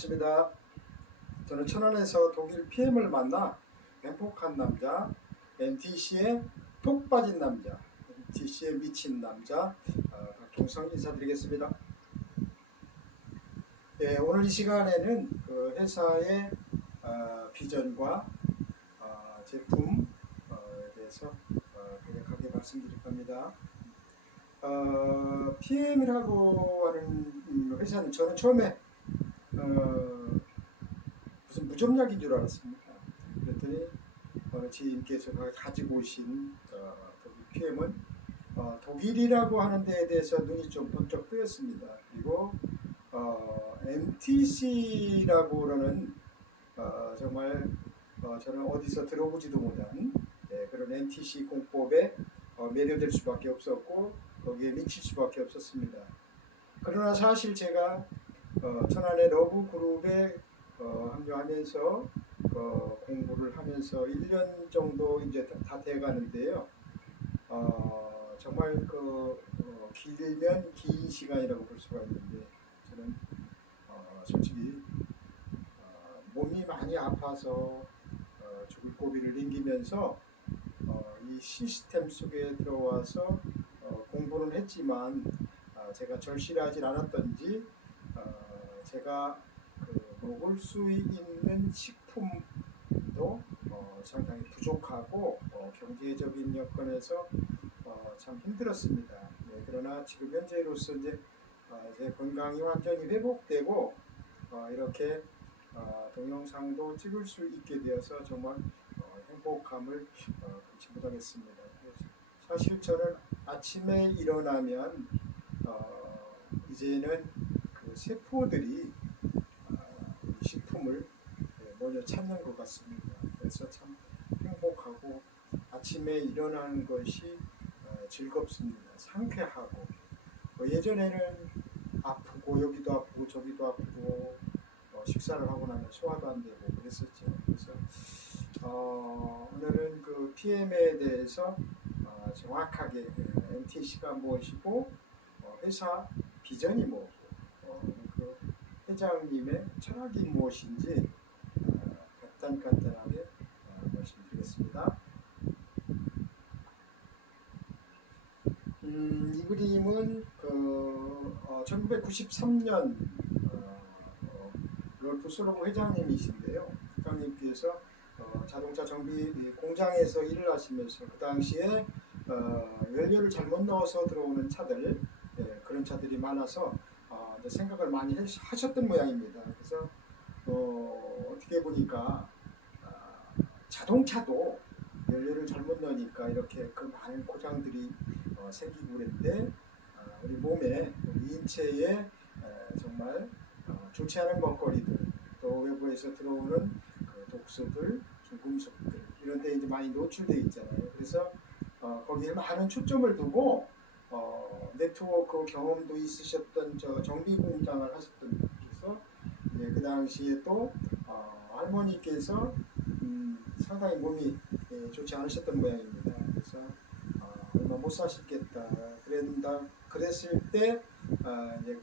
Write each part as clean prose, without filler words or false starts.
반갑습니다. 저는 천안에서 독일 PM을 만나 행복한 남자, NTC의 톡 빠진 남자, NTC의 미친 남자 박종성 인사드리겠습니다. 네, 오늘 이 시간에는 그 회사의 비전과 제품에 대해서 간략하게 말씀드릴 겁니다. PM이라고 하는 회사는 저는 처음에 무슨 무좀약인 줄 알았습니다. 그랬더니 지인께서 가지고 오신 독일 PM은 독일이라고 하는 데에 대해서 눈이 좀 번쩍 뜨였습니다. 그리고 MTC라고 그러는 정말 저는 어디서 들어보지도 못한 그런 MTC 공법에 매료될 수밖에 없었고 거기에 미칠 수밖에 없었습니다. 그러나 사실 제가 천안의 러브그룹에 합류하면서 공부를 하면서 1년 정도 이제 다 돼가는데요. 정말 길면 긴 시간이라고 볼 수가 있는데 저는 솔직히 몸이 많이 아파서 죽을 고비를 넘기면서 이 시스템 속에 들어와서 공부는 했지만 제가 절실하진 않았던지 제가 먹을 수 있는 식품도 상당히 부족하고 경제적인 여건에서 참 힘들었습니다. 네, 그러나 지금 현재로서 이제 제 건강이 완전히 회복되고 이렇게 동영상도 찍을 수 있게 되어서 정말 행복함을 금치 못하겠습니다. 사실 저는 아침에 일어나면 이제는 그 세포들이 식품을 먼저 찾는 것 같습니다. 그래서 참 행복하고 아침에 일어나는 것이 즐겁습니다. 상쾌하고 예전에는 아프고 여기도 아프고 저기도 아프고 식사를 하고 나면 소화도 안 되고 그랬었죠. 그래서 오늘은 그 PM에 대해서 정확하게 MTC가 무엇이고 회사 비전이 뭐고 그 회장님의 철학이 무엇인지 간단하게 말씀드리겠습니다. 이 그림은 1993년 롤프 솔로몬 회장님이신데요. 회장님께서 자동차 정비 공장에서 일을 하시면서 그 당시에 연료를 잘못 넣어서 들어오는 차들 그런 차들이 많아서 생각을 많이 하셨던 모양입니다. 그래서 어떻게 보니까 자동차도 연료를 잘못 넣으니까 이렇게 그 많은 고장들이 생기고 그랬는데 우리 몸에 우리 인체에 정말 좋지 않은 먹거리들 또 외부에서 들어오는 그 독소들, 중금속들 이런 데 이제 많이 노출되어 있잖아요. 그래서 거기에 많은 초점을 두고 네트워크 경험도 있으셨던 정비 공장을 하셨던 분께서 그 당시에 또 할머니께서 상당히 몸이 좋지 않으셨던 모양입니다. 그래서 얼마 못 사시겠다 그랬을 때 이제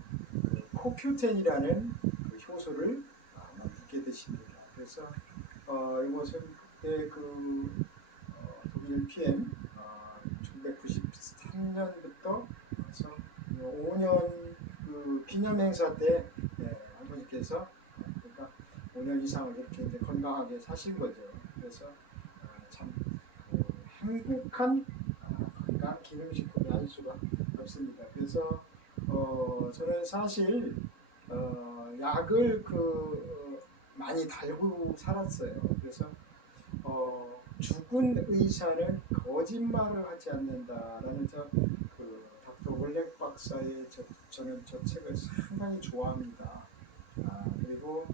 코큐텐이라는 그 효소를 묻게 되십니다. 그래서 이것은 그때 독일 PM 1993년부터 그래서 5년 그 기념 행사 때 할머니께서 그러니까 5년 이상을 이렇게 이제 건강하게 사신 거죠. 그래서 참 행복한 건강 기능식품이 아닐 수가 없습니다. 그래서 저는 사실 약을 많이 달고 살았어요. 그래서 죽은 의사는 거짓말을 하지 않는다라는 닥터 월렉 박사의 저는 저 책을 상당히 좋아합니다. 그리고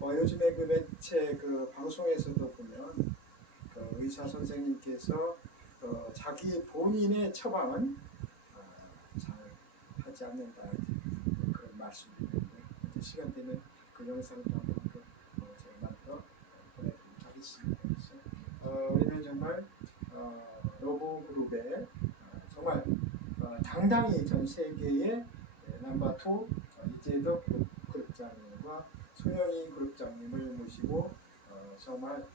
요즘에 그 매체 방송에서도 보면 의사 선생님께서 자기 본인의 처방은 잘 하지 않는다 그런 말씀입니다. 시간 되면 그 영상도 한번 제가 만들어 보내드리도록 하겠습니다. 그래서 우리는 정말 러브그룹에 정말 당당히 전 세계의 넘버2 이재덕 그룹장님과 손영희 그룹장님을 모시고 정말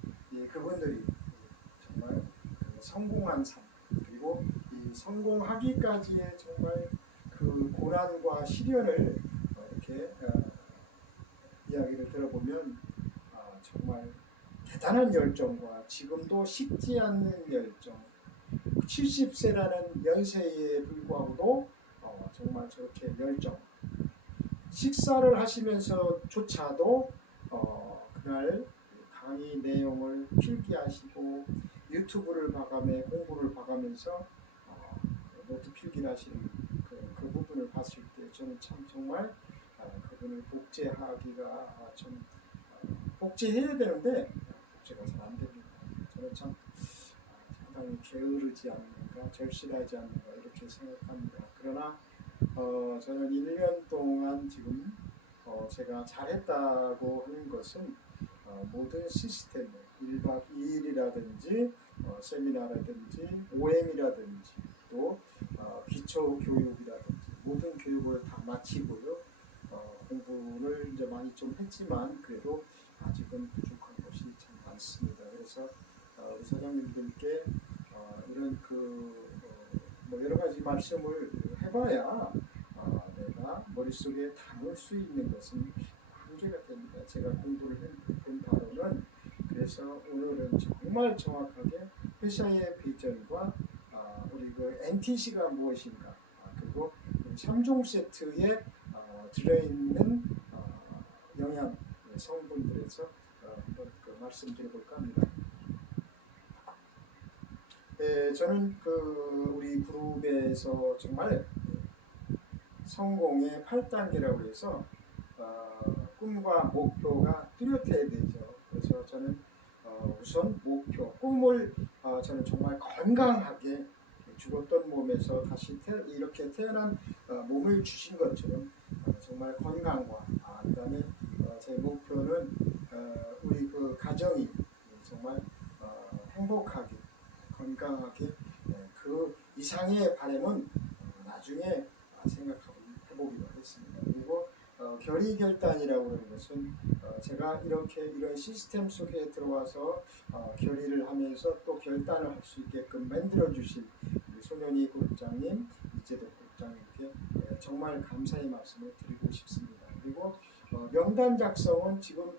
그분들이 정말 성공한 삶 그리고 이 성공하기까지의 정말 그 고난과 시련을 이렇게 이야기를 들어보면 정말 대단한 열정과 지금도 식지 않는 열정 70세라는 연세에 불구하고도 정말 저렇게 열정 식사를 하시면서조차도 그날 강의 내용을 필기하시고 유튜브를 봐가며 공부를 봐가면서 노트 필기를 하시는 그 부분을 봤을 때 저는 참 정말 그분을 복제하기가 좀 복제해야 되는데 복제가 잘 안 됩니다. 저는 참 상당히 게으르지 않는가 절실하지 않는가 이렇게 생각합니다. 그러나 저는 1년 동안 지금 제가 잘했다고 하는 것은 모든 시스템 1박 2일이라든지 세미나라든지 OM이라든지 또 기초교육이라든지 모든 교육을 다 마치고요. 공부를 이제 많이 좀 했지만 그래도 아직은 부족한 것이 참 많습니다. 그래서 우리 사장님들께 이런 뭐 여러 가지 말씀을 해봐야 내가 머릿속에 담을 수 있는 것은 한계가 됩니다. 제가 공부를 한 바로는 그래서 오늘은 정말 정확하게 회사의 비전과 우리 그 NTC가 무엇인가 그리고 3종 세트에 들어있는 영양 성분들에서 한번 말씀드려볼까 합니다. 저는 우리 그룹에서 정말 성공의 8단계라고 해서 꿈과 목표가 뚜렷해야 되죠. 그래서 저는 우선 목표, 꿈을 저는 정말 건강하게 죽었던 몸에서 다시 이렇게 태어난 몸을 주신 것처럼 정말 건강과 그다음에 제 목표는 우리 그 가정이 정말 행복하게 건강하게 그 이상의 바람은 나중에 생각해보기로 했습니다. 그리고 결의결단이라고 하는 것은 제가 이런 시스템 속에 들어와서 결의를 하면서 또 결단을 할 수 있게끔 만들어주신 손현희 그룹장님, 이재덕 그룹장님께 정말 감사의 말씀을 드리고 싶습니다. 그리고 명단 작성은 지금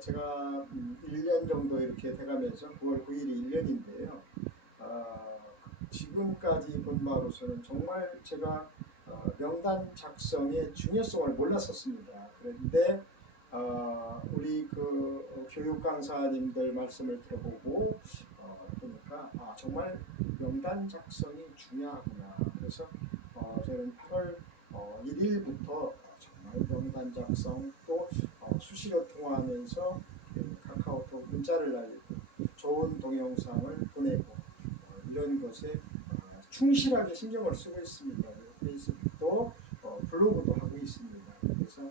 제가 1년 정도 이렇게 돼가면서 9월 9일이 1년인데요. 지금까지 본 바로서는 정말 제가 명단 작성의 중요성을 몰랐었습니다. 그런데 우리 그 교육 강사님들 말씀을 들어보고 보니까 정말 명단 작성이 중요하구나. 그래서 저는 8월 1일부터 정말 명단 작성 또 수시로 통화하면서 카카오톡 문자를 날리고 좋은 동영상을 보내고 이런 것에 충실하게 신경을 쓰고 있습니다. 페이스북도 블로그도 하고 있습니다. 그래서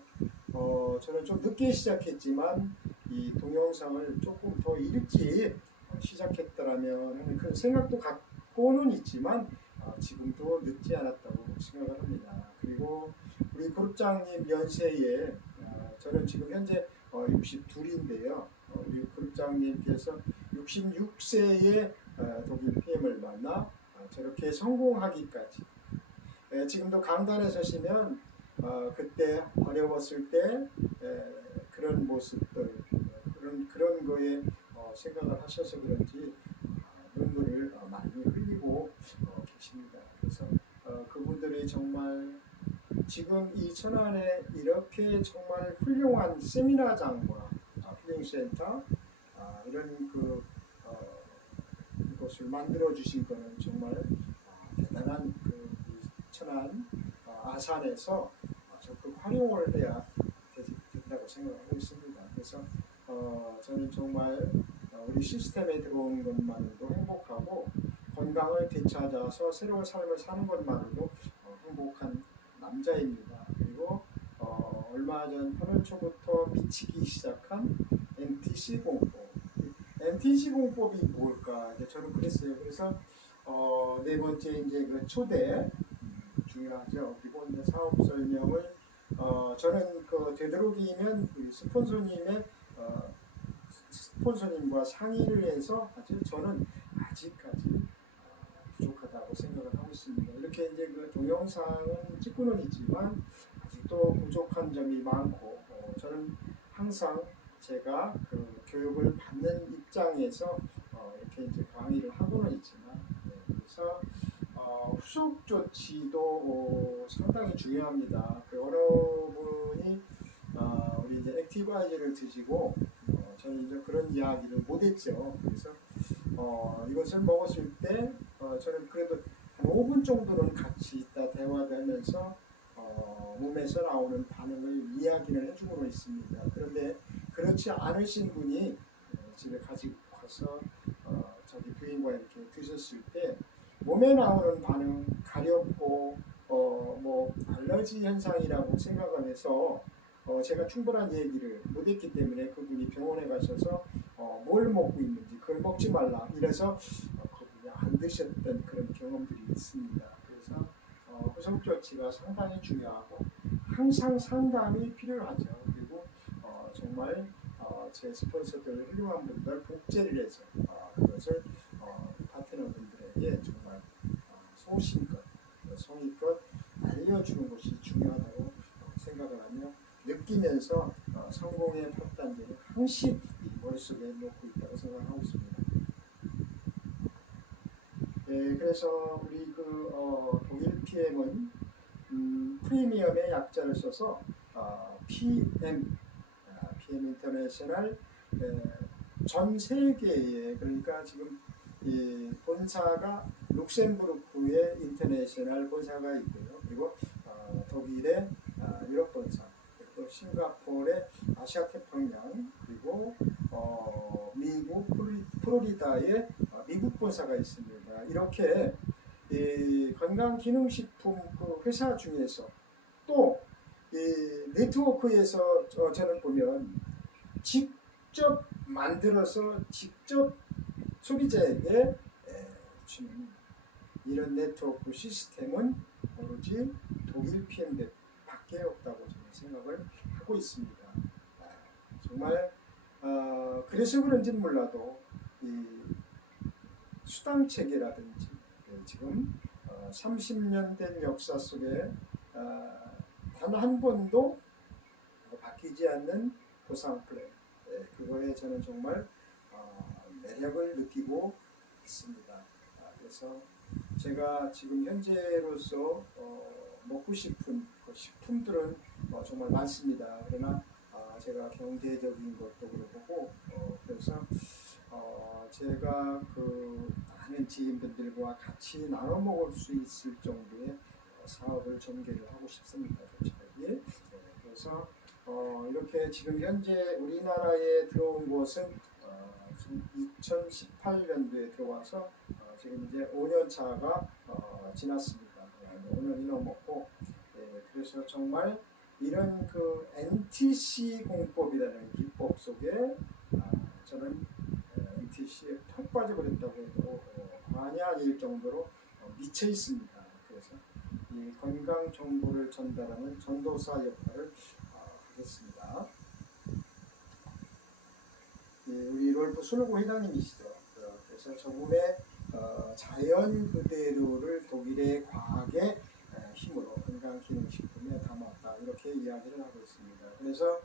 저는 좀 늦게 시작했지만 이 동영상을 조금 더 일찍 시작했더라면 하는 그런 생각도 갖고는 있지만 지금도 늦지 않았다고 생각을 합니다. 그리고 우리 그룹장님 연세에 저는 지금 현재 62인데요. 우리 그룹장님께서 66세에 독일 PM을 만나 저렇게 성공하기까지 지금도 강단에 서시면 그때 어려웠을 때 그런 모습들 그런 거에 생각을 하셔서 그런지 눈물을 많이 흘리고 계십니다. 그래서 그분들이 정말 지금 이 천안에 이렇게 정말 훌륭한 세미나장과 힐링센터 이런 이것을 만들어 주신 거는 정말 대단한 천안 아산에서 적극 활용을 해야 된다고 생각하고 있습니다. 그래서 저는 정말 우리 시스템에 들어온 것만으로도 행복하고 건강을 되찾아서 새로운 삶을 사는 것만으로도 행복한 남자입니다. 그리고 얼마 전 8월 초부터 미치기 시작한 NTC 공법. NTC 공법이 뭘까? 저는 그랬어요. 그래서 네 번째 이제 그 초대 중요하죠. 그리고 이제 사업 설명을 저는 그 되도록이면 우리 스폰서님과 상의를 해서 아직 저는 아직까지 부족하다고 생각을 하고 있습니다. 이렇게 이제 그 동영상은 찍고는 있지만 아직도 부족한 점이 많고 저는 항상 제가 그 교육을 받는 입장에서 이렇게 이제 강의를 하고는 있지만 그래서 후속 조치도 상당히 중요합니다. 그 여러분이 우리 이제 액티바이저를 드시고 저는 이제 그런 이야기를 못했죠. 그래서 이것을 먹었을 때 저는 그래도 한 5분 정도는 같이 있다 대화하면서 몸에서 나오는 반응을 이야기를 해주고는 있습니다. 그런데 그렇지 않으신 분이 집에 가지고 가서 자기 부인과 이렇게 드셨을 때 몸에 나오는 반응 가렵고 뭐 알러지 현상이라고 생각을 해서 제가 충분한 얘기를 못했기 때문에 그분이 병원에 가셔서 뭘 먹고 있는지 그걸 먹지 말라 이래서 그분이 안 드셨던 그런 경험들이 있습니다. 그래서 후속 조치가 상당히 중요하고 항상 상담이 필요하죠. 그리고 정말 제 스폰서들 훌륭한 분들 복제를 해서 그것을 파트너분들에게 정말 소신껏 성의껏 알려주는 것이 중요하다고 생각을 하며 느끼면서 성공의 8단계를 항시 머릿속에 놓고 있다고 생각하고 있습니다. 네, 그래서 우리 그 독일 PM은 프리미엄의 약자를 써서 PM 인터내셔널 전 세계에 그러니까 지금 이 본사가 룩셈부르크의 인터내셔널 본사가 있고요. 그리고 독일의 유럽 본사, 그리고 싱가포르의 아시아 태평양, 그리고 미국 플로리다의 미국 본사가 있습니다. 이렇게 이 건강기능식품 그 회사 중에서 또 이 네트워크에서 저는 보면 직접 만들어서 직접 소비자에게 주는 이런 네트워크 시스템은 오로지 독일 PM밖에 없다고 저는 생각을 하고 있습니다. 정말 그래서 그런지는 몰라도 이 수당 체계라든지 지금 30년 된 역사 속에 단 한 번도 바뀌지 않는 보상 플랜 그거에 저는 정말 매력을 느끼고 있습니다. 그래서 제가 지금 현재로서 먹고 싶은 그 식품들은 정말 많습니다. 그러나 제가 경제적인 것도 그렇고 그래서 제가 그 많은 지인분들과 같이 나눠 먹을 수 있을 정도의 사업을 전개를 하고 싶습니다. 솔직하게. 그래서 이렇게 지금 현재 우리나라에 들어온 것은 2018년도에 들어와서 지금 이제 5년 차가 지났습니다. 5년이 넘었고 그래서 정말 이런 그 NTC 공법이라는 기법 속에 저는 NTC에 푹 빠져버렸다고 해도 과언이 아닐 정도로 미쳐 있습니다. 그래서 이 건강 정보를 전달하는 전도사 역할을 하겠습니다. 우리 롤프 솔고 회장님이시죠. 그래서 저분의 자연 그대로를 독일의 과학의 힘으로 건강기능식품에 담았다 이렇게 이야기를 하고 있습니다. 그래서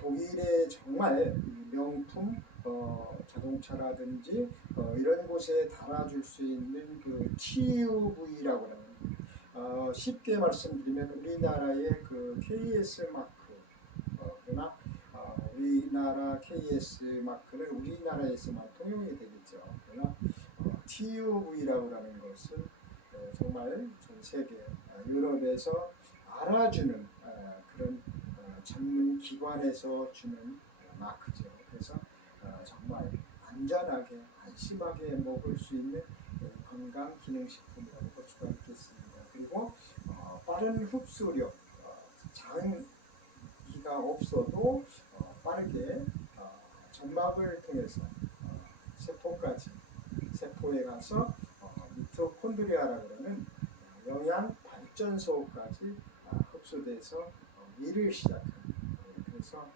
독일의 정말 명품 자동차라든지 이런 곳에 달아줄 수 있는 그 TUV라고 하는 쉽게 말씀드리면 우리나라의 그 KS 마크 그러나 우리나라 KS 마크는 우리나라에서만 통용이 되겠죠. 그러나 TUV라고 하는 것은 정말 전 세계 유럽에서 알아주는 그런 전문 기관에서 주는 마크죠. 그래서 정말 안전하게 안심하게 먹을 수 있는 건강 기능식품이라고 볼 수가 있겠습니다. 그리고 빠른 흡수력, 장기가 없어도 빠르게 점막을 통해서 세포까지 세포에 가서 미토콘드리아라고 하는 영양 발전소까지 흡수돼서 일을 시작합니다. 그래서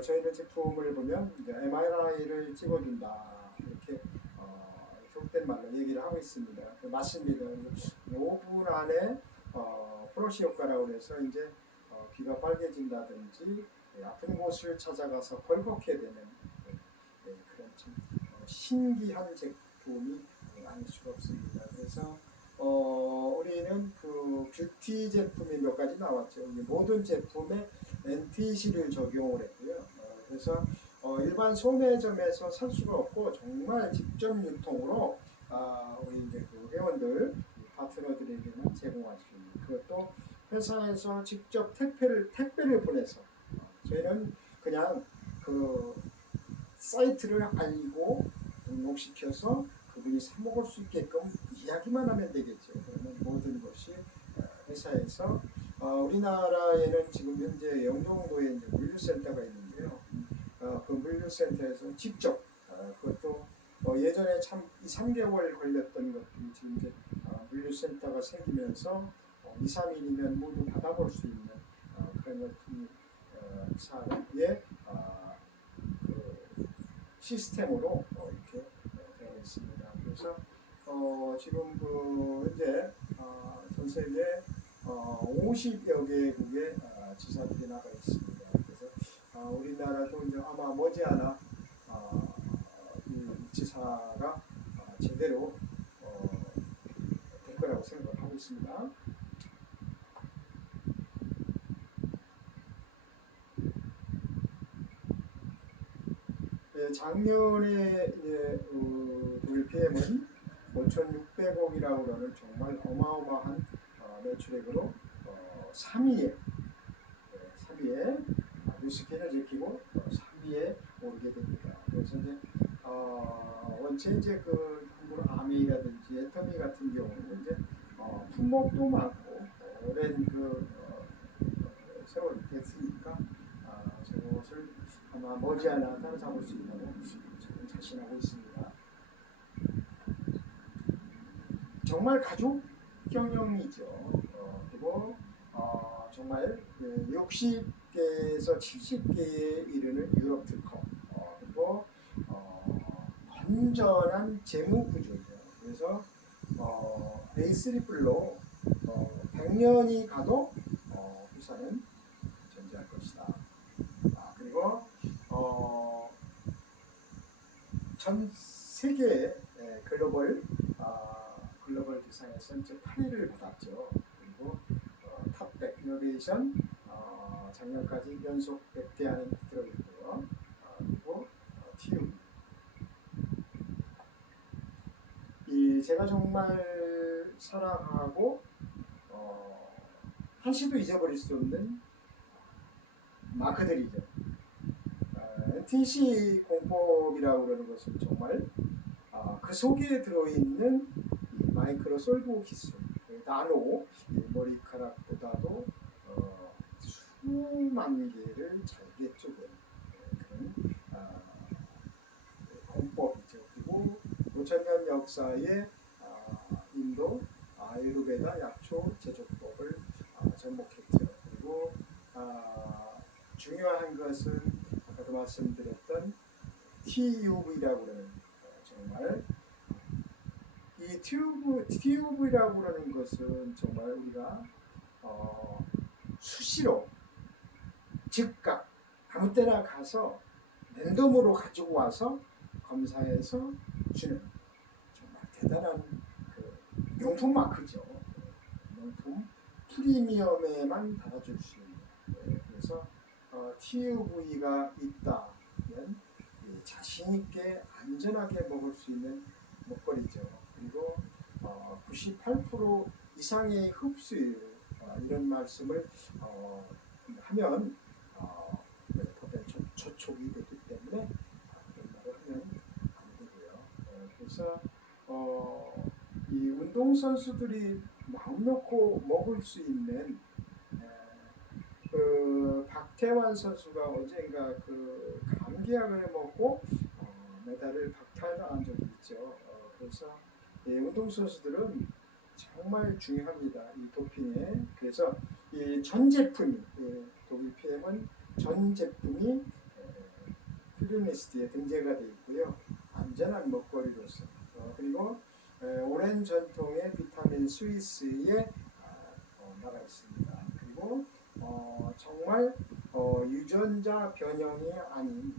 저희는 제품을 보면 이제 MRI를 찍어준다 이렇게 속된 말로 얘기를 하고 있습니다. 맞습니다. 5분 안에 프로시 효과라고 해서 이제 귀가 빨개진다든지 아픈 곳을 찾아가서 벌겋게 되는 그런 좀 신기한 제품이 아닐 수가 없습니다. 그래서 우리는 그 뷰티 제품이 몇 가지 나왔죠. 모든 제품에 NTC를 적용을 했고요. 그래서 일반 소매점에서 살 수가 없고 정말 직접 유통으로 우리 이제 그 회원들 파트너들에게는 제공할 수 있는 그것도 회사에서 직접 택배를 보내서 저희는 그냥 그 사이트를 알고 등록시켜서 그분이 사 먹을 수 있게끔 이야기만 하면 되겠죠. 그러면 모든 것이 회사에서 우리나라에는 지금 현재 영종도에 이제 물류센터가 있는데요. 그 물류센터에서 직접 그것도 예전에 참 2, 3개월 걸렸던 것들이 지금 이제 물류센터가 생기면서 2, 3일이면 모두 받아볼 수 있는 그런 것들이 사람의 그 시스템으로 이렇게 되어 있습니다. 그래서 지금 그 현재 전 세계 50여 개국의 지사들이 나가 있습니다. 그래서 우리나라도 이제 아마 머지않아 이 지사가 제대로 될 거라고 생각하고 있습니다. 작년에 이제 독일 PM은 5,600억이라고 하는 정말 어마어마한 매출액으로 3위에 뉴스키는 제끼고 3위에 오르게 됩니다. 그래서 이제 원체 이제 그 한국 아메이라든지 애터미 같은 경우는 이제 품목도 많고 오랜 그 세월 됐으니까 저것을 아마 머지않아 따라잡을 수 있다고 저는 자신하고 있습니다. 정말 가족 경영이죠. 그리고 정말 60개에서 70개에 이르는 유럽 특허 그리고 건전한 재무 구조죠. 그래서 A3불로 100년이 가도 회사는 존재할 것이다. 그리고 전 세계 글로벌 대상에서 이제 8위를 받았죠. 그리고 탑100 이노베이션 작년까지 연속 100대 안에 들어있고요. 그리고 TUB 제가 정말 사랑하고 한시도 잊어버릴 수 없는 마크들이죠. NTC 공법이라고 그러는 것은 정말 그 속에 들어있는 마이크로 솔브 기술, 나노 머리카락보다도 수만 개를 잘게 쪼갠 그런 공법이죠. 그리고 5,000년 역사의 인도 아유르베다 약초 제조법을 접목했죠. 그리고 중요한 것은 아까도 말씀드렸던 TUV라고 하는 정말 이 TUV라고 하는 것은 정말 우리가 수시로 즉각 아무 때나 가서 랜덤으로 가지고 와서 검사해서 주는 정말 대단한 그 명품 마크죠. 명품 프리미엄에만 달아줄 수 있는 그래서 TUV가 있다면 자신 있게 안전하게 먹을 수 있는 먹거리죠. 그리고 98% 이상의 흡수율 이런 말씀을 하면 저촉이 되기 때문에 그런 말을 하면 안 되고요. 그래서 이 운동선수들이 마음 놓고 먹을 수 있는 그 박태환 선수가 언젠가 그 감기약을 먹고 메달을 박탈당한 적이 있죠. 그래서 운동선수들은 정말 중요합니다. 이 도핑에. 그래서 이 전 제품이 독일 PM은 전 제품이 퓨리니스트에 등재가 되어 있고요. 안전한 먹거리로서 그리고 오랜 전통의 비타민 스위스에 나가 있습니다. 그리고 정말 유전자 변형이 아닌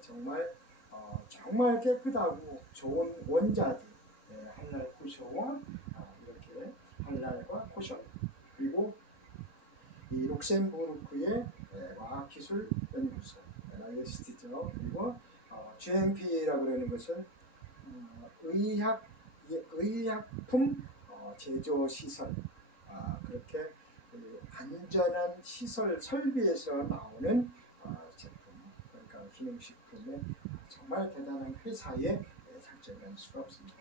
정말 깨끗하고 좋은 원자재 할랄 쿠션과 이렇게 할랄과 쿠션 그리고 이 룩셈부르크의 과학기술연구소 IST죠. 그리고 GMP라고 그러는 것은 의약품 제조 시설 그렇게 안전한 시설 설비에서 나오는 제품 그러니까 기능식품의 정말 대단한 회사의 장점이라는 수가 없습니다.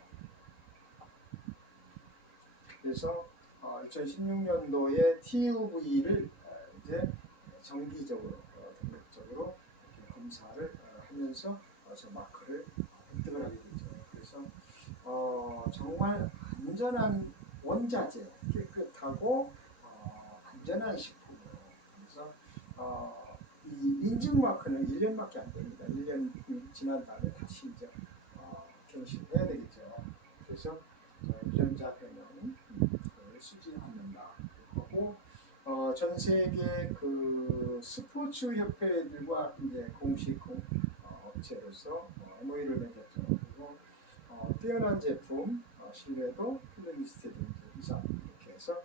그래서 2016년도에 TUV를 이제 정기적으로 등록적으로 검사를 하면서 저 마크를 획득을 하게 되죠. 그래서 정말 안전한 원자재, 깨끗하고 안전한 식품으로 그래서 이 인증 마크는 1년밖에 안 됩니다. 1년 지난 다음에 다시 이제 갱신해야 되겠죠. 그래서 유전자 변형을 쓰지 않는다. 하고 전 세계 그 스포츠 협회들과 이제 공식 업체로서 MOU를 맺었죠. 그리고 뛰어난 제품 신뢰도 필름리스트 이상 이렇게 해서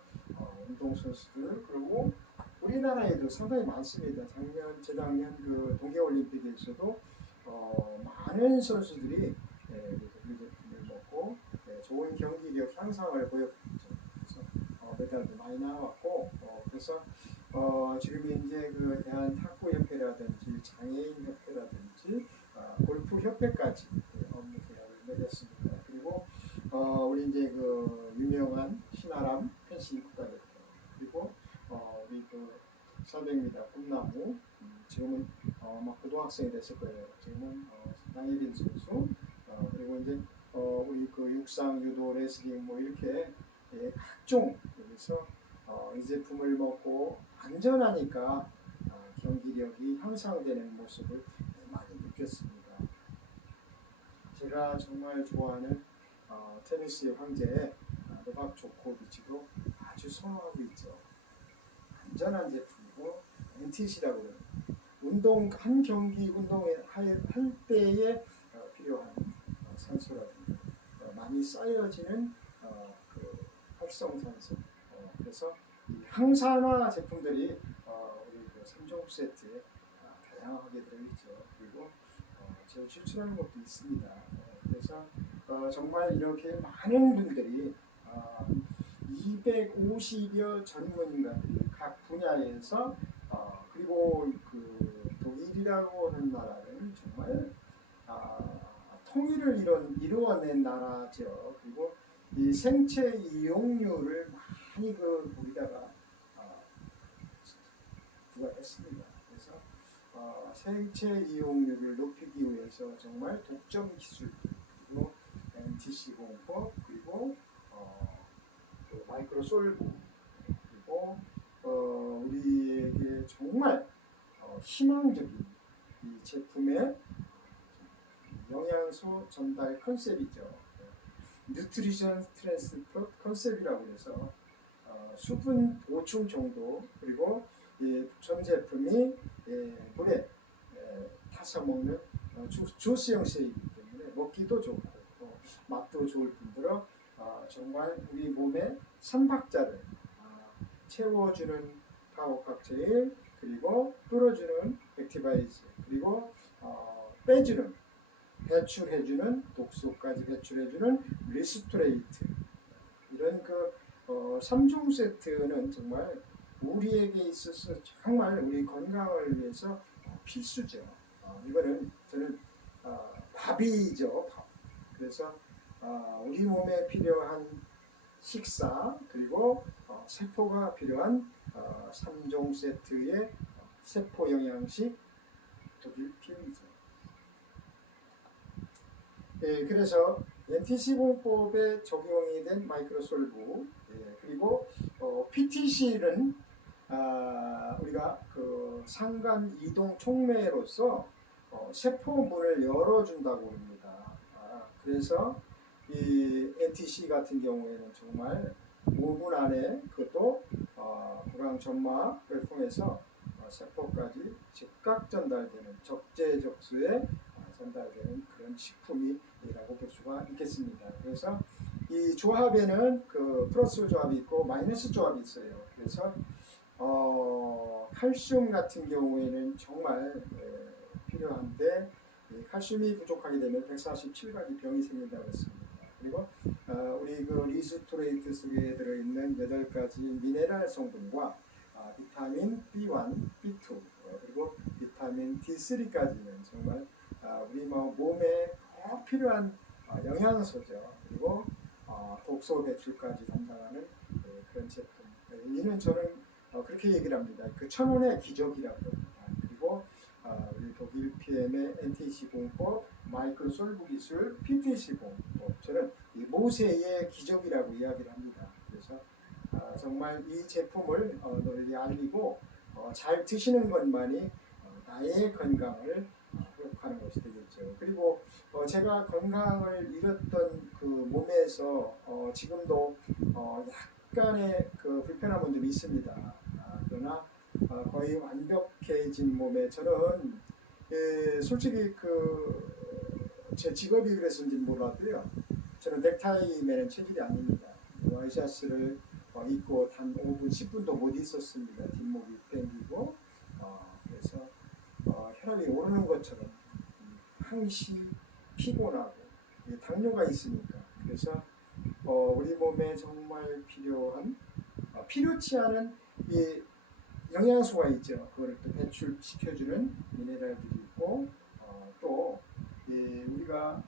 운동 선수들 그리고 우리나라에도 상당히 많습니다. 재작년 그 동계올림픽에서도 많은 선수들이 이 제품을 먹고 좋은 경기력 향상을 보였죠. 그래서 메달도 많이 나왔고 그래서 지금 이제 그 대한 탁구 협회라든지 장애인 협회라든지 골프 협회까지 업무 계약을 맺었습니다. 그리고 우리 이제 그 유명한 신아람 펜싱 국가대표 그리고 우리 그 400m 꿈나무 지금은 막 고등학생이 됐을 거예요. 지금은 양예린 선수 그리고 이제 우리 그 육상, 유도, 레슬링 뭐 이렇게 각종 여기서 이 제품을 먹고 안전하니까 경기력이 향상되는 모습을 많이 느꼈습니다. 제가 정말 좋아하는 테니스의 황제 노박 조코비치도 아주 선호하고 있죠. 안전한 제품이고 NTC라고 그래요. 한 경기 운동을 할 때에 필요한 산소라든가 많이 쌓여지는 그 활성산소 그래서 이 항산화 제품들이 우리 그 3종 세트에 다양하게 들어있죠. 그리고 제가 추천하는 것도 있습니다. 그래서 정말 이렇게 많은 분들이 250여 전문가들이 각 분야에서 그리고 그 독일이라고 하는 나라는 정말 통일을 이루어낸 나라죠. 그리고 이 생체 이용률을 많이 거기다가 부과했습니다. 그래서 생체 이용률을 높이기 위해서 정말 독점 기술 그리고 NTC 공법 그리고 그 마이크로 솔브 그리고 우리에게 정말 희망적인 이 제품의 영양소 전달 컨셉이죠. 뉴트리션 트랜스포트 컨셉이라고 해서 수분 보충 정도 그리고 전 제품이 물에 타서 먹는 주스형 쉐이크이기 때문에 먹기도 좋고 맛도 좋을 뿐더러 정말 우리 몸에 삼박자를 채워주는 파워 칵테일 그리고 뚫어주는 액티바이즈 그리고 빼주는 배출해주는 독소까지 배출해주는 리스토레이트 이런 그 3종 세트는 정말 우리에게 있어서 정말 우리 건강을 위해서 필수죠. 이거는 저는 밥이죠. 밥. 그래서 우리 몸에 필요한 식사 그리고 세포가 필요한 3종 세트의 세포 영양식 독일 PM이죠. 그래서 NTC 공법에 적용이 된 마이크로솔브 그리고 PTC는 우리가 그 상간 이동 촉매로서 세포문을 열어준다고 합니다. 그래서 이 NTC 같은 경우에는 정말 5분 안에 그것도 구강 점막을 통해서 세포까지 즉각 전달되는 적재적소에 전달되는 그런 식품이라고 볼 수가 있겠습니다. 그래서 이 조합에는 그 플러스 조합이 있고 마이너스 조합이 있어요. 그래서 칼슘 같은 경우에는 정말 필요한데 칼슘이 부족하게 되면 147가지 병이 생긴다고 했습니다. 그리고 우리 그 리스토레이트 속에 들어있는 8가지 미네랄 성분과 비타민 B1, B2 그리고 비타민 D3까지는 정말 우리 몸에 꼭 필요한 영양소죠. 그리고 독소 배출까지 담당하는 그런 제품. 이는 저는 그렇게 얘기를 합니다. 그 1000원의 기적이라고 합니다. 그리고 우리 독일 PM의 NTC 공법, 마이크로 솔브 기술, PTC 공법, 저는 이 모세의 기적이라고 이야기를 합니다. 그래서 정말 이 제품을 널리 알리고 잘 드시는 것만이 나의 건강을 회복하는 것이 되겠죠. 그리고 제가 건강을 잃었던 그 몸에서 지금도 약간의 그 불편함은 좀 있습니다. 그러나 거의 완벽해진 몸에 저는 솔직히 그 제 직업이 그래서인지 몰라도요. 저는 넥타이 매는 체질이 아닙니다. 와이셔츠를 입고 단 5분, 10분도 못 있었습니다. 뒷목이 땡기고 그래서 혈압이 오르는 것처럼 항시 피곤하고 당뇨가 있으니까 그래서 우리 몸에 정말 필요한 필요치 않은 이 영양소가 있죠. 그걸 또 배출시켜주는 미네랄들이 있고 또 우리가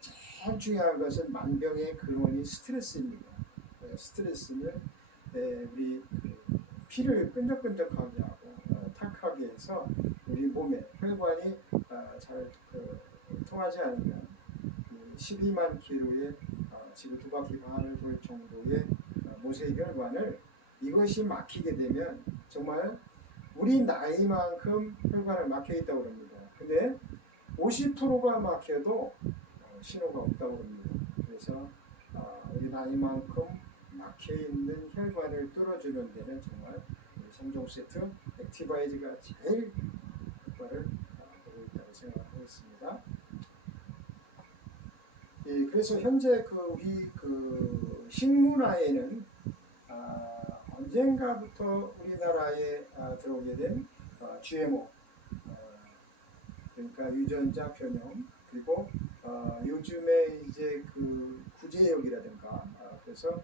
제일 중요한 것은 만병의 근원이 스트레스입니다. 스트레스는 우리 피를 끈적끈적하게 하고 탁하게 해서 우리 몸에 혈관이 잘 통하지 않으면 12만 킬로의 지구 2바퀴 반을 돌 정도의 모세혈관을 이것이 막히게 되면 정말 우리 나이만큼 혈관을 막혀 있다고 합니다. 근데 50%가 막혀도 신호가 없다고 합니다. 그래서 우리 나이만큼 막혀 있는 혈관을 뚫어주는 데는 정말 3종 세트 액티바이즈가 제일 효과를 보고 있다고 생각하고 있습니다. 그래서 현재 우리 식문화에는 언젠가부터 우리나라에 들어오게 된 GMO, 그러니까 유전자 변형, 그리고 요즘에 이제 그 구제역이라든가 그래서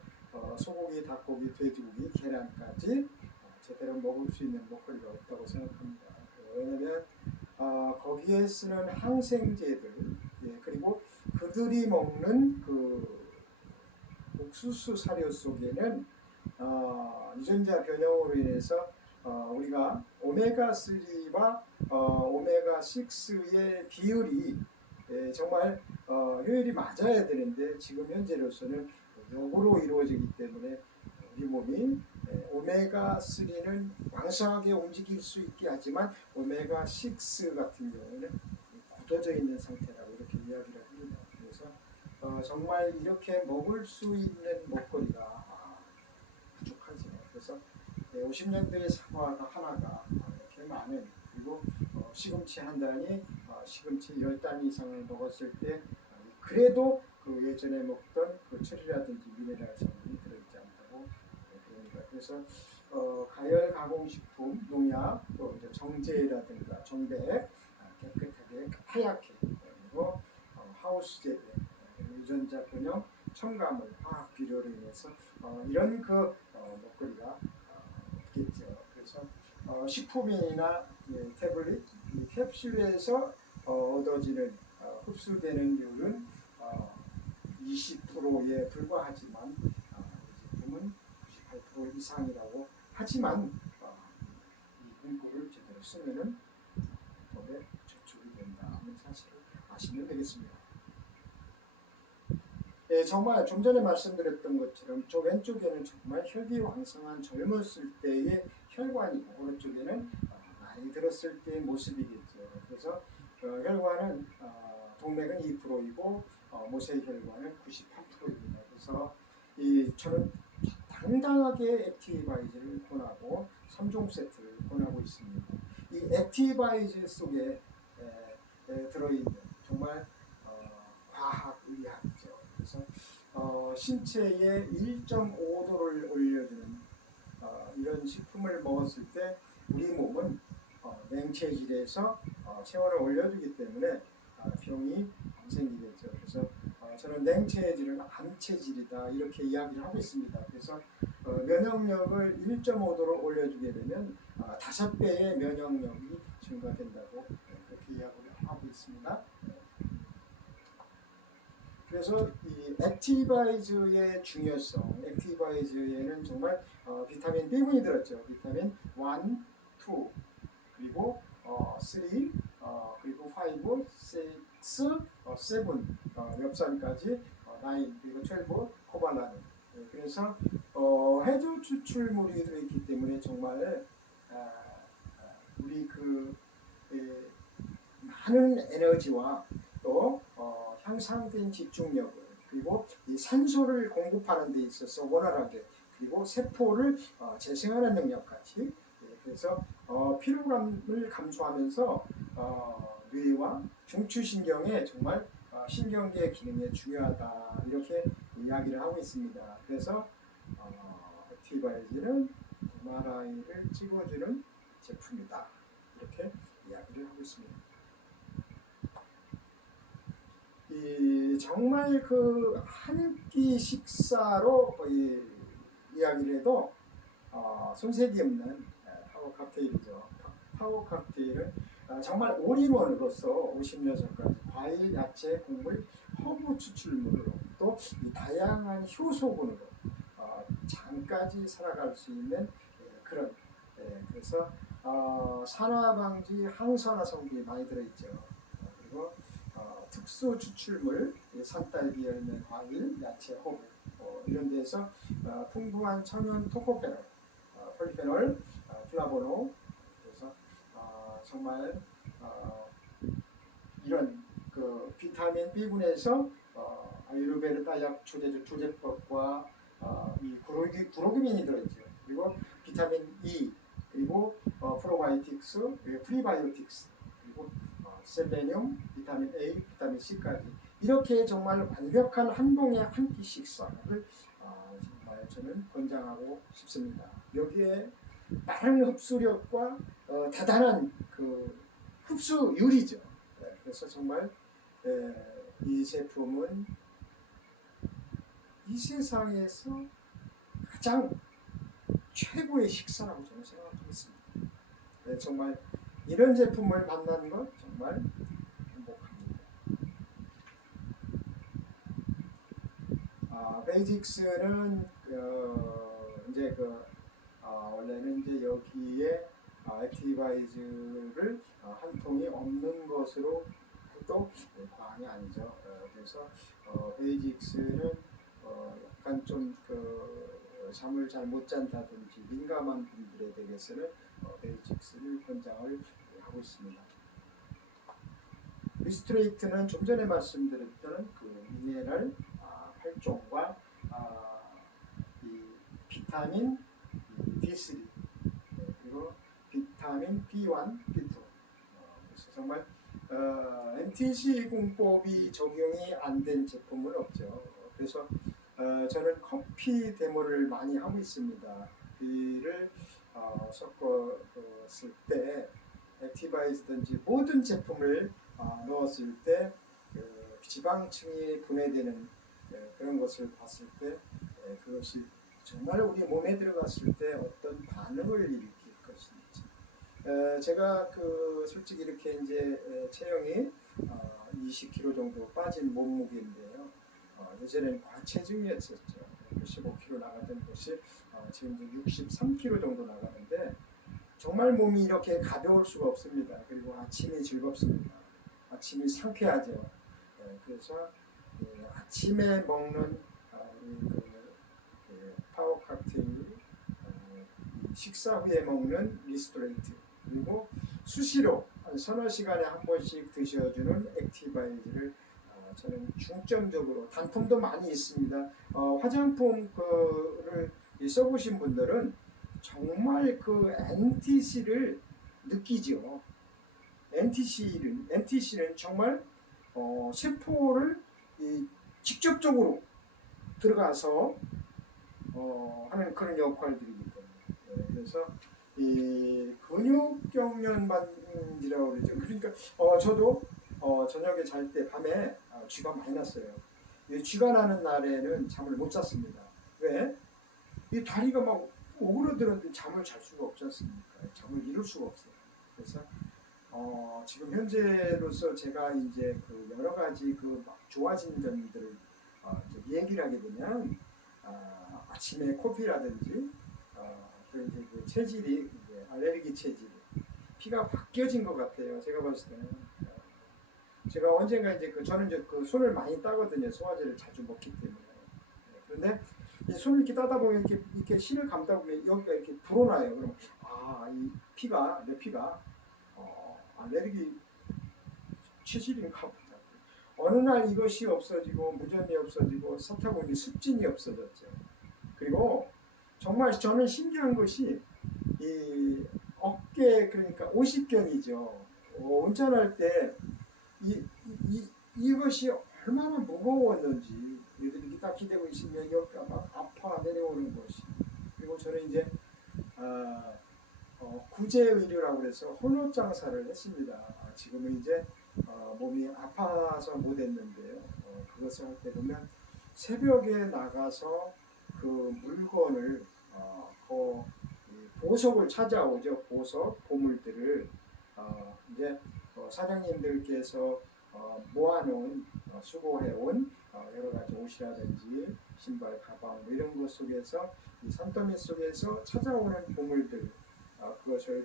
소고기, 닭고기, 돼지고기, 계란까지 제대로 먹을 수 있는 먹거리가 없다고 생각합니다. 왜냐하면 거기에 쓰는 항생제들, 그리고 그들이 먹는 그 옥수수 사료 속에는 유전자 변형으로 인해서 우리가 오메가3와 오메가6의 비율이 정말 효율이 맞아야 되는데 지금 현재로서는 역으로 이루어지기 때문에 우리 몸이 오메가3는 왕성하게 움직일 수 있게 하지만 오메가6 같은 경우는 굳어져 있는 상태라고 이렇게 이야기를 합니다. 그래서 정말 이렇게 먹을 수 있는 먹거리가 부족하죠. 그래서 50년대의 사과가 하나가 이렇게 많은, 그리고 시금치 한 단이 시금치 10단 이상을 먹었을 때 그래도 그 예전에 먹던 그 철이라든지 미네랄 성분이 들어있지 않다고 봅니다. 그래서 가열 가공식품, 농약, 또 이제 정제라든가 정백 깨끗하게 하얗게, 그리고 하우스 재배, 유전자 변형, 첨가물, 화학 비료로 인해서 이런 먹거리가 없겠죠. 그래서 식품이나 태블릿, 캡슐에서 얻어지는 흡수되는 율은 20%에 불과하지만 이 제품은 98% 이상이라고 하지만 이 문구를 제대로 쓰면은 법에 저촉이 된다는 사실을 아시면 되겠습니다. 정말 좀 전에 말씀드렸던 것처럼 저 왼쪽에는 정말 혈기왕성한 젊었을 때의 혈관이고 오른쪽에는 나이 들었을 때의 모습이겠죠. 그래서 혈관은 동맥은 2%이고 모세혈관은 98%입니다. 그래서 저는 당당하게 액티바이즈를 권하고 3종 세트를 권하고 있습니다. 이 액티바이즈 속에 들어있는 정말 과학의학이죠. 그래서 신체에 1.5도를 올려주는 이런 식품을 먹었을 때 우리 몸은 냉체질에서 체온을 올려주기 때문에 병이 안 생기겠죠. 그래서 저는 냉체질은 암체질이다 이렇게 이야기를 하고 있습니다. 그래서 면역력을 1.5도로 올려주게 되면 5배의 면역력이 증가된다고 그렇게 이야기를 하고 있습니다. 그래서 이 액티바이즈의 중요성, 액티바이즈에는 정말 비타민 B군이 들었죠. 비타민 1, 2, 그리고 3, 그리고 5, 6, 7, 엽산까지 9, 그리고 12, 코발라닌. 그래서 해조 추출물이 들어있기 때문에 정말 우리 많은 에너지와 또 향상된 집중력을 그리고 이 산소를 공급하는 데 있어서 원활하게 그리고 세포를 재생하는 능력까지 그래서 피로감을 감소하면서 뇌와 중추신경에 정말 신경계 기능에 중요하다 이렇게 이야기를 하고 있습니다. 그래서 액티바이즈는 MRI를 찍어주는 제품이다 이렇게 이야기를 하고 있습니다. 정말 한 끼 식사로 이야기를 해도 손색이 없는 파워 칵테일이죠. 파워 칵테일은 정말 올인원으로서 50녀석까지 과일, 야채, 곡물, 허브 추출물로 또 이 다양한 효소분으로 장까지 살아갈 수 있는 그런 그래서 산화방지 항산화 성분이 많이 들어있죠. 그리고 특수 추출물, 산딸기 열매, 과일, 야채, 허브 이런 데서 풍부한 천연 토코페놀, 폴리페놀, 플라보노 그래서 정말 이런 비타민 B군에서 아유르베르타 약 조제법과 이 구로기민이 들어있죠. 그리고 비타민 E 그리고 프로바이오틱스 그리고 프리바이오틱스 그리고 셀레늄, 비타민 A, 비타민 C까지 이렇게 정말 완벽한 한 봉의 한 끼 식사를 정말 저는 권장하고 싶습니다. 여기에 빠른 흡수력과 대단한 흡수율이죠. 그래서 정말 이 제품은 이 세상에서 가장 최고의 식사라고 저는 생각하고 있습니다. 정말 이런 제품을 만나는 건 정말 행복합니다. 베이직스는 이제 원래는 이제 여기에 액티바이즈를 한 통이 없는 것으로 또 과언이 아니죠. 그래서 베이직스는 약간 좀 잠을 잘 못 잔다든지 민감한 분들에 대해서는 베이직스를 권장을 하고 있습니다. 리스트레이트는 좀 전에 말씀드렸던 미네랄 8종과 이 비타민 D3 그리고 비타민 B1, B2 그래서 정말 MTC 공법이 적용이 안 된 제품은 없죠. 그래서 저는 커피 데모를 많이 하고 있습니다. 커피를 섞었을 때 액티바이즈든지 모든 제품을 넣었을 때 지방층이 분해되는 그런 것을 봤을 때 그것이 정말 우리 몸에 들어갔을 때 어떤 반응을 일으킬 것인지 제가 솔직히 이렇게 이제 체형이 20kg 정도 빠진 몸무게인데요. 예전에는 과체중이었었죠. 95kg 나가던 것이 지금 63kg 정도 나가는데 정말 몸이 이렇게 가벼울 수가 없습니다. 그리고 아침이 즐겁습니다. 아침이 상쾌하죠. 그래서 아침에 먹는 파워 칵테일, 식사 후에 먹는 리스토레이트, 그리고 수시로 한 서너 시간에 한 번씩 드셔주는 액티바이즈를 저는 중점적으로, 단품도 많이 있습니다. 화장품 를 써보신 분들은 정말 그 NTC를 느끼죠. NTC는 정말 세포를 직접적으로 들어가서 하는 그런 역할들이기 때문에, 그래서 이 근육경련 반지라고 그러죠. 그러니까 저도 저녁에 잘 때 밤에 쥐가 많이 났어요. 이 쥐가 나는 날에는 잠을 못 잤습니다. 왜? 이 다리가 막 오그러들었는데 잠을 잘 수가 없지 않습니까? 잠을 이룰 수가 없어요. 그래서 지금 현재로서 제가 이제 그 여러 가지 그 막 좋아진 점들을 얘기를 하게 되면, 아침에 코피라든지 그 이제 그 체질이 이제 알레르기 체질, 피가 바뀌어진 것 같아요. 제가 봤을 때는. 제가 언젠가 이제 저는 이제 그 손을 많이 따거든요. 소화제를 자주 먹기 때문에. 그런데 이 손을 이렇게 따다 보면 이렇게 실을 감다 보면 여기가 이렇게 불어나요. 그럼 이 피가, 내 피가 알레르기 체질인가 보다. 어느 날 이것이 없어지고 무전이 없어지고 사타구니 습진이 없어졌죠. 그리고 정말 저는 신기한 것이 이 어깨, 그러니까 오십견이죠. 운전할 때 이것이 얼마나 무거웠는지, 이렇게 딱 기대고 있으면 여기가 막 아파 내려오는 것이. 그리고 저는 이제 구제의료라고 해서 혼혈 장사를 했습니다. 지금은 이제 몸이 아파서 못했는데요. 그것을 할 때 보면 새벽에 나가서 그 물건을 보석을 찾아오죠. 보석, 보물들을 이제 사장님들께서 모아놓은, 수고해온 여러 가지 옷이라든지 신발, 가방 뭐 이런 것 속에서, 이 산더미 속에서 찾아오는 보물들, 그것을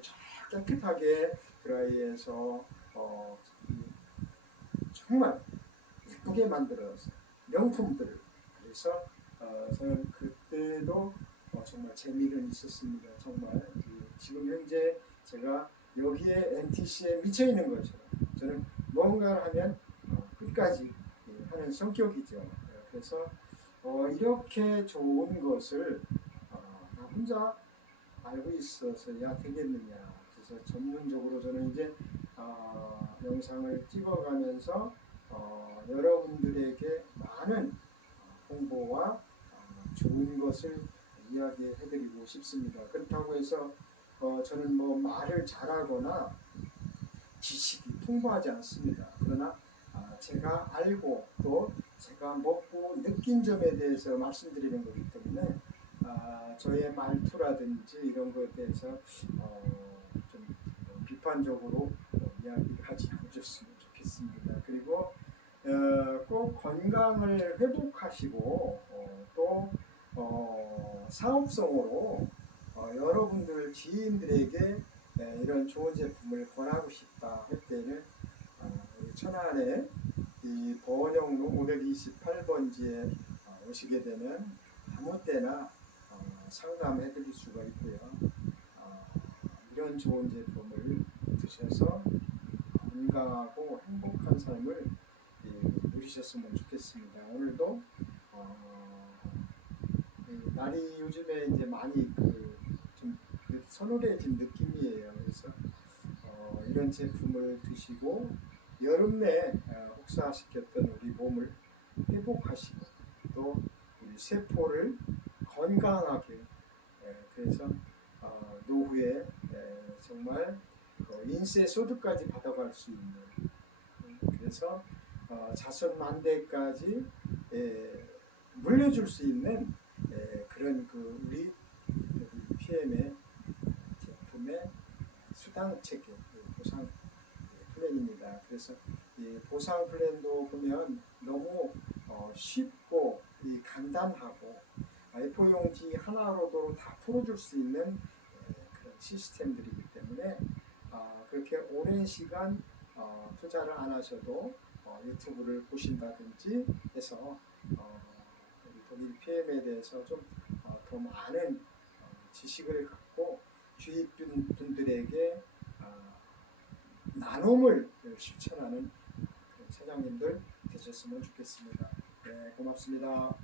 깨끗하게 드라이해서 정말 예쁘게 만들어서 명품들. 그래서 저는 그때도 정말 재미는 있었습니다. 정말 지금 현재 제가 여기에 NTC에 미쳐 있는 것처럼 저는 뭔가를 하면 끝까지 하는 성격이죠. 그래서 이렇게 좋은 것을 나 혼자 알고 있어서야 되겠느냐. 그래서 전문적으로 저는 이제 영상을 찍어가면서 여러분들에게 많은 홍보와 좋은 것을 이야기해드리고 싶습니다. 그렇다고 해서 저는 뭐 말을 잘하거나 지식이 풍부하지 않습니다. 그러나 제가 알고 또 제가 먹고 느낀 점에 대해서 말씀드리는 거기 때문에 저의 말투라든지 이런 것에 대해서 좀 비판적으로 이야기를 하지 않으셨으면 좋겠습니다. 그리고 꼭 건강을 회복하시고 또 사업성으로 여러분들 지인들에게 이런 좋은 제품을 권하고 싶다 할 때는 천안에 이 번영로 528번지에 오시게 되면 아무 때나 상담해 드릴 수가 있고요. 이런 좋은 제품을 드셔서 건강하고 행복한 삶을 누리셨으면 좋겠습니다. 오늘도 날이 요즘에 이제 많이 좀 서늘해진 느낌이에요. 그래서 이런 제품을 드시고 여름 내 혹사시켰던 우리 몸을 회복하시고 또 우리 세포를 건강하게, 그래서 노후에 정말 인세 소득까지 받아갈 수 있는, 그래서 자손 만대까지 물려줄 수 있는 그런 우리 PM의 제품의 수당 체계, 보상 플랜입니다. 그래서 이 보상 플랜도 보면 너무 쉽고 간단하고 A4 용지 하나로도 다 풀어줄 수 있는 그런 시스템들이기 때문에 그렇게 오랜 시간 투자를 안 하셔도 유튜브를 보신다든지 해서 우리 독일 PM에 대해서 좀 더 많은 지식을 갖고 주위 분들에게 나눔을 실천하는 사장님들 되셨으면 좋겠습니다. 네, 고맙습니다.